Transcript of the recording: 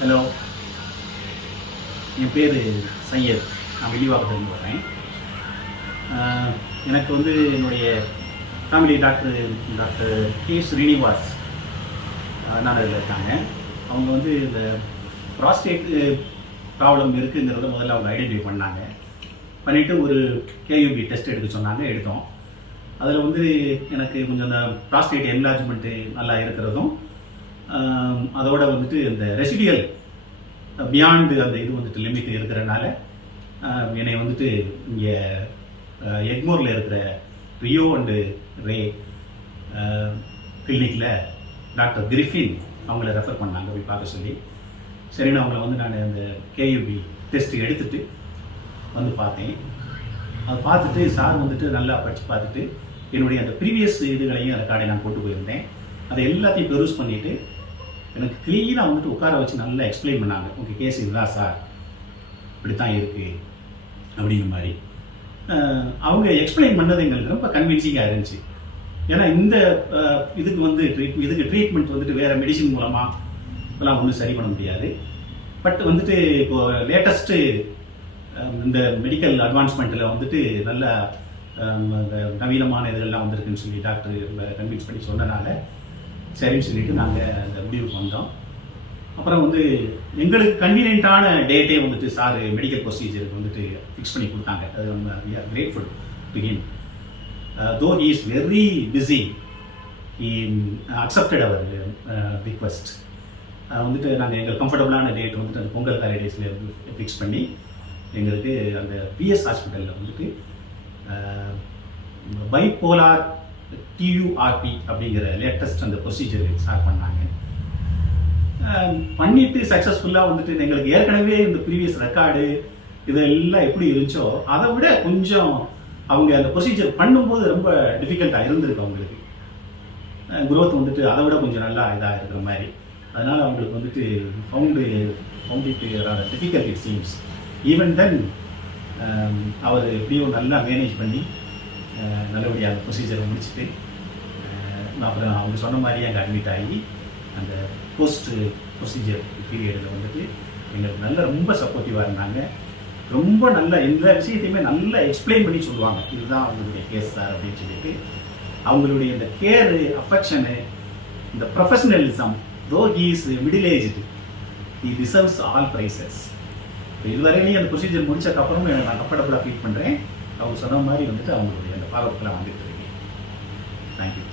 Hello, என் பேர் சையத். நான் வெளிவாக்கத்துலேருந்து வரேன். எனக்கு வந்து என்னுடைய ஃபேமிலி டாக்டர் கே ஸ்ரீனிவாஸ் அதில் இருக்காங்க. அவங்க வந்து இந்த ப்ராஸ்டேட் ப்ராப்ளம் இருக்குங்கிறத முதல்ல அவங்க ஐடென்டிஃபை பண்ணாங்க. பண்ணிவிட்டு ஒரு கேயூபி டெஸ்ட் எடுக்க சொன்னாங்க. எடுத்தோம். அதில் வந்து எனக்கு கொஞ்சம் அந்த ப்ராஸ்டேட் என்லார்ஜ்மெண்ட்டு நல்லா இருக்கிறதும், அதோட வந்துட்டு இந்த ரெசிடியல் பியாண்டு அந்த இது வந்துட்டு லிமிட் இருக்கிறனால என்னை வந்துட்டு இங்கே எக்மோரில் இருக்கிற ரியோ அண்டு ரே கிளினிக்கில் டாக்டர் கிரிஃபின் அவங்கள ரெஃபர் பண்ணாங்க போய் பார்க்க சொல்லி. சரின்னு அவங்கள வந்து நான் அந்த கேயூபி டெஸ்ட்டு எடுத்துகிட்டு வந்து பார்த்தேன். அதை பார்த்துட்டு சார் வந்துட்டு நல்லா படித்து பார்த்துட்டு என்னுடைய அந்த ப்ரீவியஸ் இதுகளையும் அந்த கார்டை நான் போட்டு போயிருந்தேன். அதை எல்லாத்தையும் பெருஸ் பண்ணிவிட்டு எனக்கு க்ளீனாக வந்துட்டு உட்கார வச்சு நல்லா எக்ஸ்பிளைன் பண்ணாங்க. ஓகே, கேஸ் இதுதான் சார், இப்படித்தான் இருக்குது அப்படிங்கிற மாதிரி அவங்க எக்ஸ்பிளைன் பண்ணது எங்களுக்கு ரொம்ப கன்வின்சிங்காக இருந்துச்சு. ஏன்னா இந்த இதுக்கு வந்து ட்ரீட்மெண்ட் வந்துட்டு வேறு மெடிசின் மூலமாக இதெல்லாம் ஒன்றும் சரி பண்ண முடியாது. பட் வந்துட்டு இப்போது லேட்டஸ்ட்டு இந்த மெடிக்கல் அட்வான்ஸ்மெண்ட்டில் வந்துட்டு நல்ல நவீனமான இதெல்லாம் வந்திருக்குன்னு சொல்லி டாக்டர் கன்வின்ஸ் பண்ணி சொன்னனால சரின்னு சொல்லிட்டு நாங்கள் அந்த முடிவுக்கு வந்தோம். அப்புறம் வந்து எங்களுக்கு கன்வீனியன்ட்டான டேட்டே வந்துட்டு சார் மெடிக்கல் ப்ரொசீஜருக்கு வந்துட்டு ஃபிக்ஸ் பண்ணி கொடுத்தாங்க. அது வந்து we are grateful to him. Though he is very busy, he accepted our request. வந்துட்டு நாங்கள் எங்களுக்கு கம்ஃபர்டபுளான டேட் வந்துட்டு அந்த பொங்கல் ஹாலிடேஸில் ஃபிக்ஸ் பண்ணி எங்களுக்கு அந்த பிஎஸ் ஹாஸ்பிட்டலில் வந்துட்டு பைபோலார் டியூஆர்பி அப்படிங்கிற லேட்டஸ்ட் அந்த ப்ரொசீஜர் ஸ்டார்ட் பண்ணாங்க. பண்ணிட்டு சக்ஸஸ்ஃபுல்லாக வந்துட்டு எங்களுக்கு ஏற்கனவே இந்த ப்ரீவியஸ் ரெக்கார்டு இதெல்லாம் எப்படி இருந்துச்சோ அதை விட கொஞ்சம் அவங்க அந்த ப்ரொசீஜர் பண்ணும்போது ரொம்ப டிஃபிகல்ட்டாக இருந்திருக்கு. அவங்களுக்கு குரோத் வந்துட்டு அதை விட கொஞ்சம் நல்லா இதாக இருக்கிற மாதிரி. அதனால் அவங்களுக்கு வந்துட்டு found it difficult it seems. Even then அவர் எப்படியும் நல்லா மேனேஜ் பண்ணி நல்லபடியாக அந்த ப்ரொசீஜரை முடிச்சுட்டு அப்புறம் அவங்க சொன்ன மாதிரியே அங்கே அட்மிட் ஆகி அந்த போஸ்ட் ப்ரொசீஜர் பீரியடில் வந்துட்டு எங்களுக்கு நல்ல ரொம்ப சப்போர்ட்டிவாக இருந்தாங்க. ரொம்ப நல்ல எந்த விஷயத்தையுமே நல்லா எக்ஸ்பிளைன் பண்ணி சொல்லுவாங்க. இதுதான் அவங்களுடைய கேஸ் சார் அப்படின்னு சொல்லிட்டு அவங்களுடைய இந்த கேரு, அஃபெக்ஷனு, இந்த professionalism, though he is middle aged, he deserves all praises. இப்போ இதுவரையிலையும் அந்த ப்ரொசீஜர் முடிச்சதுக்கப்புறமும் நான் கம்ஃபர்டபுளாக ஃபீல் பண்ணுறேன். அவங்க சொன்ன மாதிரி வந்துட்டு அவங்களுடைய அந்த ஃபாலோஅப்லாம் வந்துட்டு இருக்கேன். தேங்க்யூ.